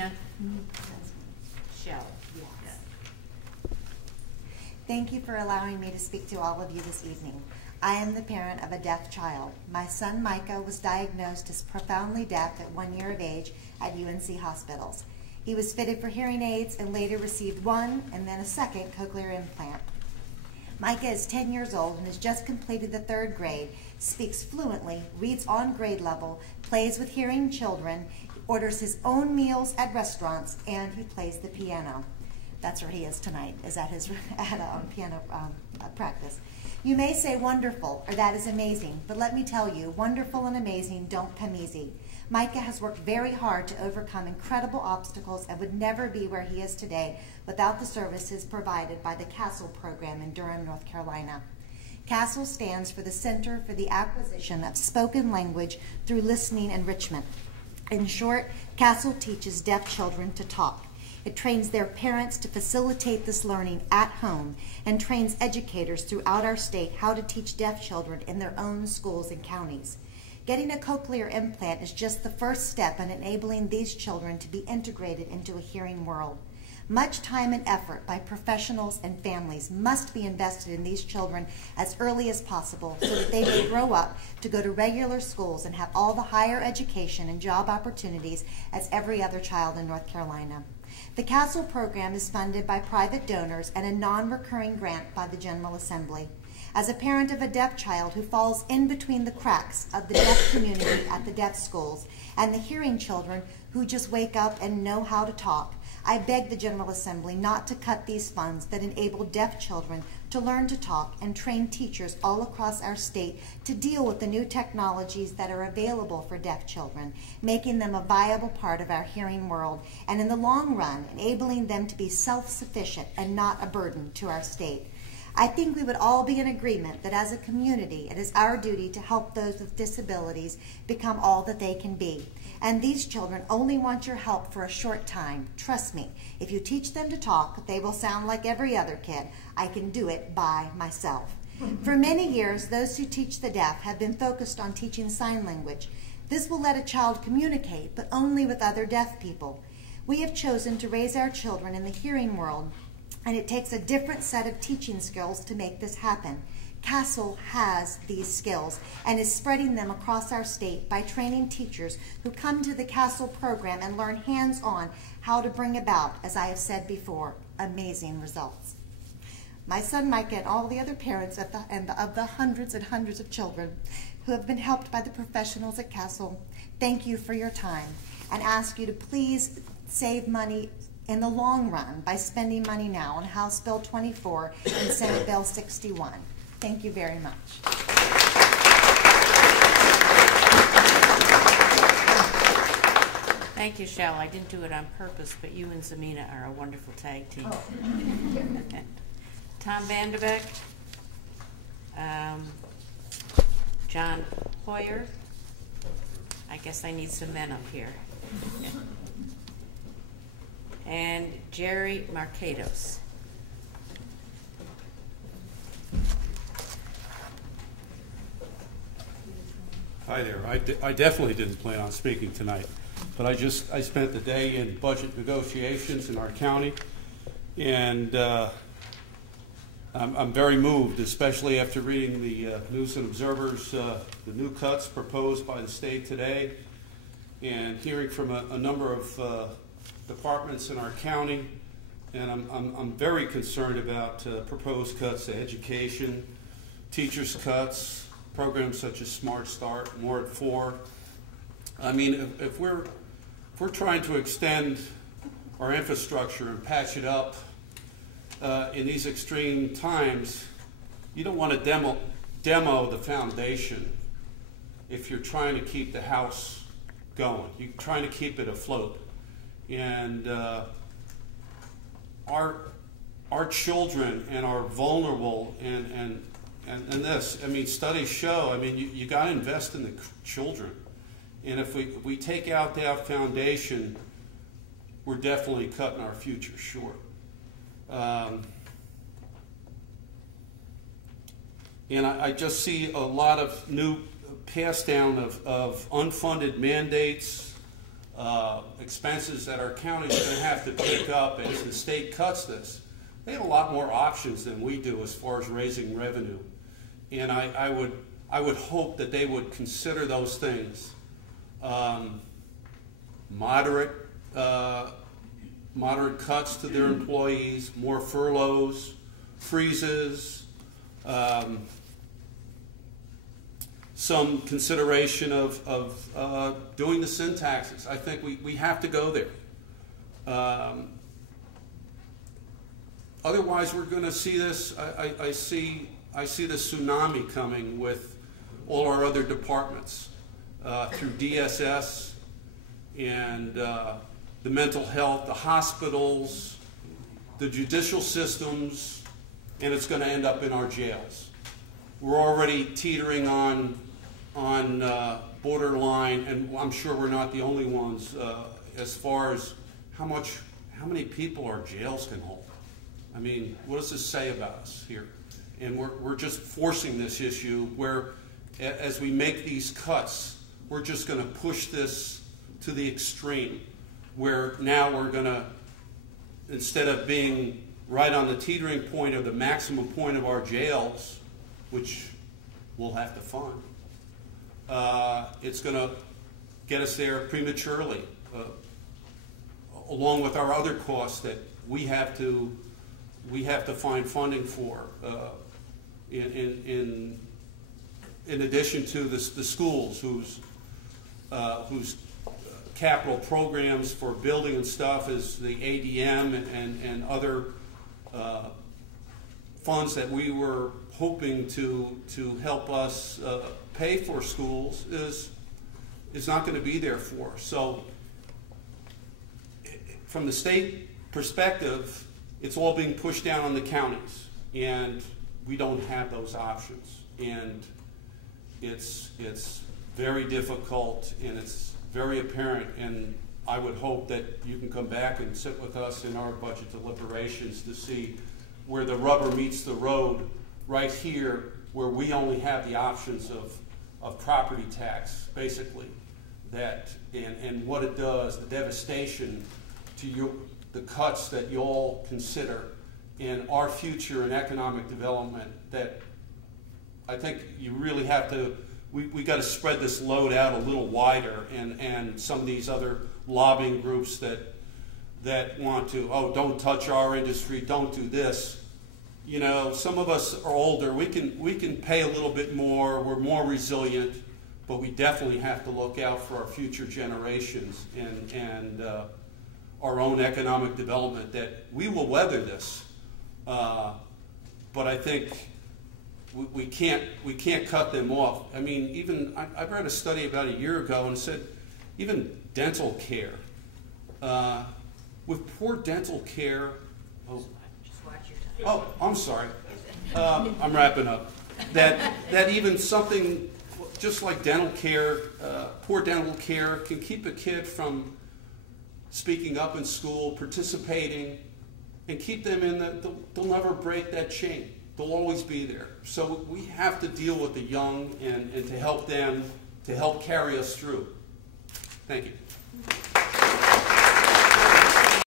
Zamina? Shelley. Yes. Thank you for allowing me to speak to all of you this evening. I am the parent of a deaf child. My son Micah was diagnosed as profoundly deaf at 1 year of age at UNC hospitals. He was fitted for hearing aids and later received one and then a second cochlear implant. Micah is 10 years old and has just completed the 3rd grade, speaks fluently, reads on grade level, plays with hearing children, orders his own meals at restaurants, and he plays the piano. That's where he is tonight, is at his piano practice. You may say wonderful, or that is amazing, but let me tell you, wonderful and amazing don't come easy. Micah has worked very hard to overcome incredible obstacles and would never be where he is today without the services provided by the CASTLE program in Durham, North Carolina. CASTLE stands for the Center for the Acquisition of Spoken Language Through Listening Enrichment. In short, CASTLE teaches deaf children to talk. It trains their parents to facilitate this learning at home and trains educators throughout our state how to teach deaf children in their own schools and counties. Getting a cochlear implant is just the first step in enabling these children to be integrated into a hearing world. Much time and effort by professionals and families must be invested in these children as early as possible so that they may grow up to go to regular schools and have all the higher education and job opportunities as every other child in North Carolina. The CASTLE program is funded by private donors and a non-recurring grant by the General Assembly. As a parent of a deaf child who falls in between the cracks of the deaf community at the deaf schools and the hearing children who just wake up and know how to talk, I beg the General Assembly not to cut these funds that enable deaf children to learn to talk and train teachers all across our state to deal with the new technologies that are available for deaf children, making them a viable part of our hearing world, and in the long run, enabling them to be self-sufficient and not a burden to our state. I think we would all be in agreement that as a community, it is our duty to help those with disabilities become all that they can be. And these children only want your help for a short time. Trust me, if you teach them to talk, they will sound like every other kid. I can do it by myself. For many years, those who teach the deaf have been focused on teaching sign language. This will let a child communicate, but only with other deaf people. We have chosen to raise our children in the hearing world, and it takes a different set of teaching skills to make this happen. CASTLE has these skills and is spreading them across our state by training teachers who come to the CASTLE program and learn hands-on how to bring about, as I have said before, amazing results. My son Micah and all the other parents of the hundreds and hundreds of children who have been helped by the professionals at CASTLE, thank you for your time and ask you to please save money in the long run by spending money now on House Bill 24 and Senate Bill 61. Thank you very much. Thank you, Shell. I didn't do it on purpose, but you and Zamina are a wonderful tag team. Oh. Tom Vanderbeck, John Hoyer. I guess I need some men up here. And Jerry Marcados. Hi there. I definitely didn't plan on speaking tonight, but I spent the day in budget negotiations in our county, and I'm very moved, especially after reading the News and Observer's the new cuts proposed by the state today, and hearing from a number of departments in our county, and I'm very concerned about proposed cuts to education, teachers' cuts, programs such as Smart Start, More at 4. I mean, if we're trying to extend our infrastructure and patch it up in these extreme times, you don't want to demo the foundation if you're trying to keep the house going. You're trying to keep it afloat. And our children and are vulnerable and this, I mean, studies show, I mean, you got to invest in the children. And if we take out that foundation, we're definitely cutting our future short. And I just see a lot of new pass down of unfunded mandates, expenses that our county is going to have to pick up as the state cuts this. They have a lot more options than we do as far as raising revenue. And I would hope that they would consider those things. Moderate cuts to their employees, more furloughs, freezes, some consideration of doing the sin taxes. I think we have to go there. Otherwise, we're going to see this. I see the tsunami coming with all our other departments through DSS and the mental health, the hospitals, the judicial systems, and it's going to end up in our jails. We're already teetering on borderline, and I'm sure we're not the only ones as far as how many people our jails can hold. I mean, what does this say about us here? And we're just forcing this issue where, as we make these cuts, we're just going to push this to the extreme, where now we're going to, instead of being right on the teetering point of the maximum point of our jails, which we'll have to fund, it's going to get us there prematurely, along with our other costs that we have to find funding for, in addition to the schools whose capital programs for building and stuff is the ADM and other funds that we were hoping to help us pay for schools is not going to be there for us. So from the state perspective, it's all being pushed down on the counties, and we don't have those options. And it's very difficult, and it's very apparent, and I would hope that you can come back and sit with us in our budget deliberations to see where the rubber meets the road right here, where we only have the options of property tax, basically, and what it does, the devastation to the cuts that you all consider in our future and economic development, that I think you really have to, we got to spread this load out a little wider, and some of these other lobbying groups that want to, oh, don't touch our industry, don't do this. You know, some of us are older, we can pay a little bit more, we're more resilient, but we definitely have to look out for our future generations and our own economic development, that we will weather this. But I think we can't cut them off. I mean, even I read a study about a year ago and said even dental care, with poor dental care. Oh, I'm sorry. I'm wrapping up. That even something just like dental care, poor dental care, can keep a kid from speaking up in school, participating, and keep them in they'll never break that chain. They'll always be there. So we have to deal with the young and to help them, to help carry us through. Thank you.